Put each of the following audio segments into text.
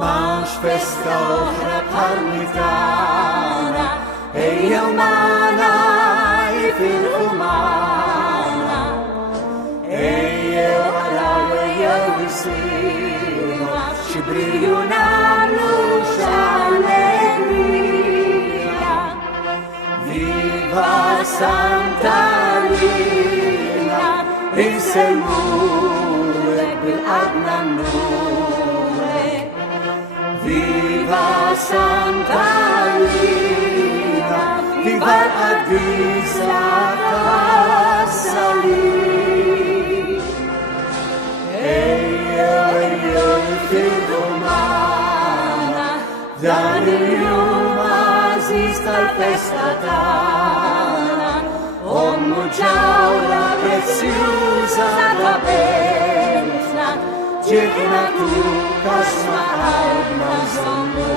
Max festa oħra bħal-mitana, ejja umana fil-umana, ejja waraw ejja wisima, xibriju namlu x'allegrija. Viva Santa Rina, insemmulek bil-qalbna Viva Santa Rina, viva l'Addisa Cassali. Ejo fil-umana, dan il-jum aziz tal-festa tana, ommu ġawla prezzjuża ta' bentna, ġibna tu kasma qalbna żommu.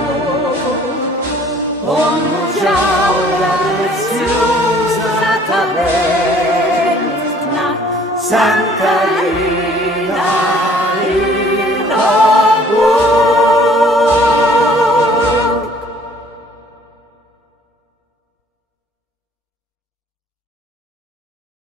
Ommu ġawla prezzjuża ta' bentna, Santa Rina.